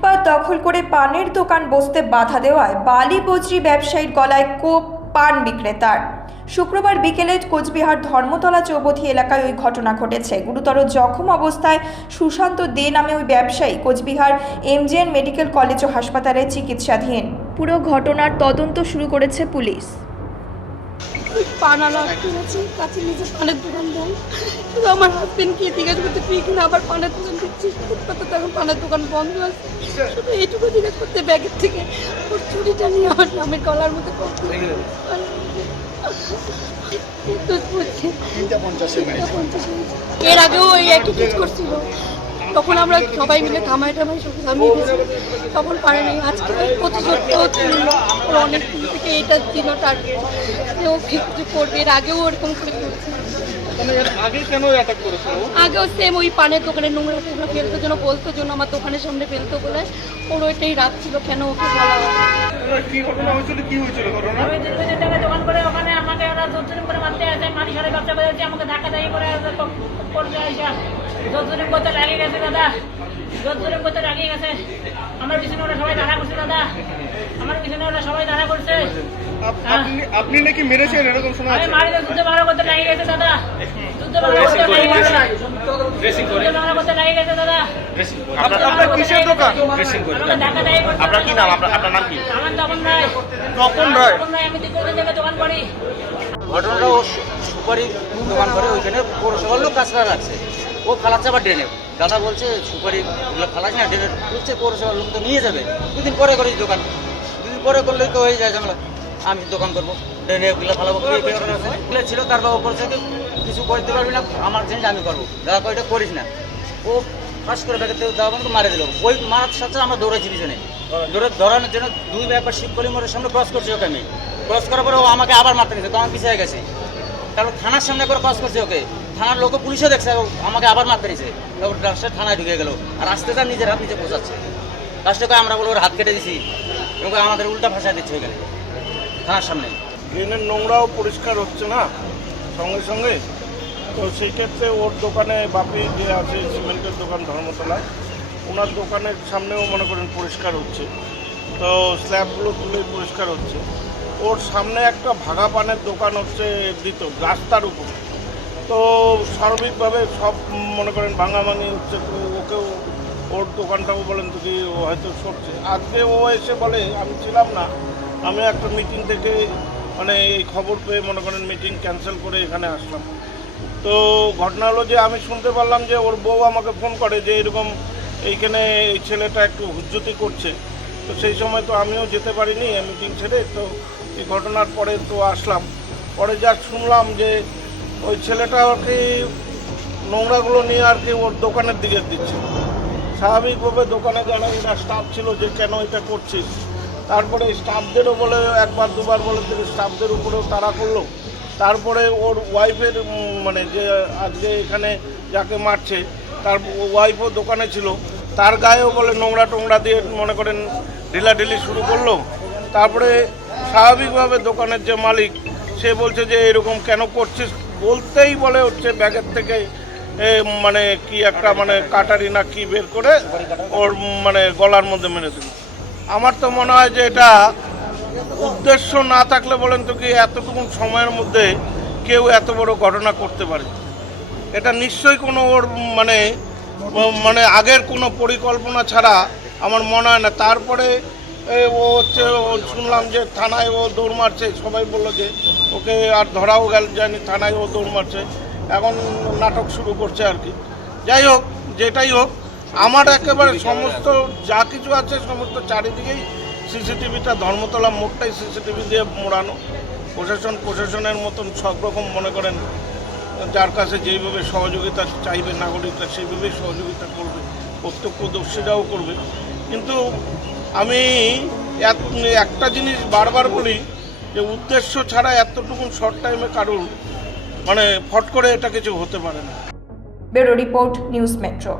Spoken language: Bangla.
ফুটপাত দখল করে পানের দোকান বসতে বাধা দেওয়ায় বালি বজরি ব্যবসায়ীর গলায় কোপ পান বিক্রেতার। শুক্রবার বিকেলে কোচবিহার ধর্মতলা চৌবথি এলাকায় ওই ঘটনা ঘটেছে। গুরুতর জখম অবস্থায় সুশান্ত দে নামে ওই ব্যবসায়ী কোচবিহার এমজিএন মেডিকেল কলেজ ও হাসপাতালে চিকিৎসাধীন। পুরো ঘটনার তদন্ত শুরু করেছে পুলিশ। পানালা কিনেছি, কাছে নিচে পানের দোকান দেন, শুধু আমার হাজবেন্ডকে জিজ্ঞাসা করতে তুই কিনা আবার পানের দোকান দিচ্ছিস, ফুটপাতে তখন পানের দোকান বন্ধ আছে, শুধু এইটুকু জিজ্ঞাসা করতে ব্যাগের থেকে ওর চুরিটা নিয়ে আমার নামের গলার মধ্যে এর আগেও ওই একই কাজ করছিল, তখন আমরা সবাই মিলে থামাই থামিয়ে গেছি, তখন পারেনি। আজকে প্রতিশোধটাও ছিল, ওর অনেক দিন থেকে এটা ছিল টার্গেট যে ও কিছু করবে। এর আগেও ওরকম করে করছে। আগেও সেম ওই পানের দোকানে নোংরা টোংরা ফেলতে জন্য বলতো জন্য আমার দোকানের সামনে ফেলতো বলে ওর ওইটাই রাত ছিল। কেন ওকে বলা দোকান করে ওখানে আমাকে ওরা জোরজুলুম করে মারতে আসে, মারি সারে ব্যবসা করে আমাকে ধাক্কা দায়ী করে করতে আসে, জোরজুলুম করতে লাগিয়ে গেছে দাদা, জোরজুলুম করতে লাগিয়ে গেছে। আমার পিছনে ওরা সবাই দাঁড়া করছে দাদা, আমার পিছনে ওরা সবাই দাঁড়া করছে। আপনি নাকি মেরেছেন এরকম শোনা আমি মারি তো যুদ্ধ ভালো করতে লাগিয়ে গেছে দাদা, যুদ্ধ ভালো করতে লাগিয়ে গেছে, যুদ্ধ ভালো করতে লাগিয়ে গেছে দাদা। আপনার কিসের দোকান? আমাকে ধাক্কা দায়ী করছে। আপনার কি নাম? আপনার নাম কি? আমার তপন রায়। তপন রায়। তপন রায়, আমি তিনজন জায়গায় দোকান করি। ঘটনাটা ও সুপারি দোকান করে, ওইখানে পৌরসভার লোক কাজ করা রাখছে, ও ফালাচ্ছে আবার ড্রেনে। দাদা বলছে সুপারি ফালাচ্ছে না, ড্রেনে বলছে পৌরসভার লোক তো নিয়ে যাবে, দুদিন পরে করি দোকান, দুদিন পরে করলেই তো হয়ে যায় ঝামেলা। আমি দোকান করবো, ড্রেনে ওগুলো ফালাবো ছিল, তার বাবা বলছে কিছু করতে পারবি না, আমার জিনিস আমি করবো। দাদা কয়টা করিস না, ও ফাঁস করে ব্যাগের থেকে দাদা আমাকে মারে দিল। ওই মারার সাথে আমরা দৌড়াইছি পিছনে, দৌড়ে ধরানোর জন্য দুই একবার শিবকলি মোড়ের সামনে ক্রস করছি ওকে। আমি ক্রস করার পরে ও আমাকে আবার মারতে গেছে, তো আমার পিছিয়ে গেছে। তারপর থানার সামনে করে ক্রস করছি ওকে, থানার লোক পুলিশও দেখছে, আমাকে আবার মারতে নিয়েছে। তারপর রাস্তায় থানায় ঢুকে গেল, আর আসতে তার নিজের হাত নিজে পৌঁছাচ্ছে। লাস্টে আমরা বলে ওর হাত কেটে দিছি এবং আমাদের উল্টা ভাষা দিচ্ছে ওইখানে থানার সামনে। ড্রেনের নোংরাও পরিষ্কার হচ্ছে না সঙ্গে সঙ্গে, তো সেই ক্ষেত্রে ওর দোকানে বাপি যে আছে সিমেন্টের দোকান ধর্মতলায়, ওনার দোকানের সামনেও মনে করেন পরিষ্কার হচ্ছে, তো স্ল্যাবগুলো তুলে পরিষ্কার হচ্ছে। ওর সামনে একটা ভাঙা পানের দোকান হচ্ছে দিত রাস্তার উপর, তো সার্বিকভাবে সব মনে করেন ভাঙাভাঙি হচ্ছে, তো ওকেও ওর দোকানটাও বলেন তো কি ও হয়তো সরছে। আজকে ও এসে বলে আমি ছিলাম না, আমি একটা মিটিং থেকে মানে এই খবর পেয়ে মনে করেন মিটিং ক্যান্সেল করে এখানে আসলাম। তো ঘটনা হলো যে আমি শুনতে পারলাম যে ওর বউ আমাকে ফোন করে যে এরকম এইখানে এই ছেলেটা একটু হুজ্জতি করছে, তো সেই সময় তো আমিও যেতে পারিনি মিটিং ছেড়ে। তো এই ঘটনার পরে তো আসলাম, পরে যা শুনলাম যে ওই ছেলেটা আর কি নোংরাগুলো নিয়ে আর কি ওর দোকানের দিকে দিচ্ছে। স্বাভাবিকভাবে দোকানে যারা এরা স্টাফ ছিল যে কেন এটা করছিস, তারপরে স্টাফদেরও বলে একবার দুবার বলে থেকে স্টাফদের উপরেও তাড়া করলো। তারপরে ওর ওয়াইফের মানে যে আজকে এখানে যাকে মারছে তার ওয়াইফও দোকানে ছিল, তার গায়েও বলে নোংরা টোংরা দিয়ে মনে করেন ঢিলাঢিলি শুরু করলো। তারপরে স্বাভাবিকভাবে দোকানের যে মালিক সে বলছে যে এরকম কেন করছিস, বলতেই বলে হচ্ছে ব্যাগের থেকে মানে কি একটা মানে কাটারি না কি বের করে ওর মানে গলার মধ্যে মেরে দিল। আমার তো মনে হয় যে এটা উদ্দেশ্য না থাকলে বলেন তো কি এতটুকু সময়ের মধ্যে কেউ এত বড় ঘটনা করতে পারে, এটা নিশ্চয়ই কোনো ওর মানে মানে আগের কোনো পরিকল্পনা ছাড়া আমার মনে হয় না। তারপরে ও হচ্ছে শুনলাম যে থানায় ও দৌড় মারছে, সবাই বললো যে ওকে আর ধরাও গেল যায়নি, থানায় ও দৌড় মারছে, এখন নাটক শুরু করছে আর কি। যাই হোক, যেটাই হোক, আমার একেবারে সমস্ত যা কিছু আছে সমস্ত চারিদিকেই সিসিটিভিটা, ধর্মতলা মোড়টাই সিসিটিভি দিয়ে মোড়ানো। প্রশাসনের মতন সব রকম মনে করেন যার কাছে যেইভাবে সহযোগিতা চাইবে নাগরিকরা সেইভাবেই সহযোগিতা করবে, প্রত্যক্ষদর্শীরাও করবে। কিন্তু আমি একটা জিনিস বারবার বলি যে উদ্দেশ্য ছাড়া এতটুকু শর্ট টাইমে কারুর মানে ফট করে এটা কিছু হতে পারে না। Bureau report, news metro.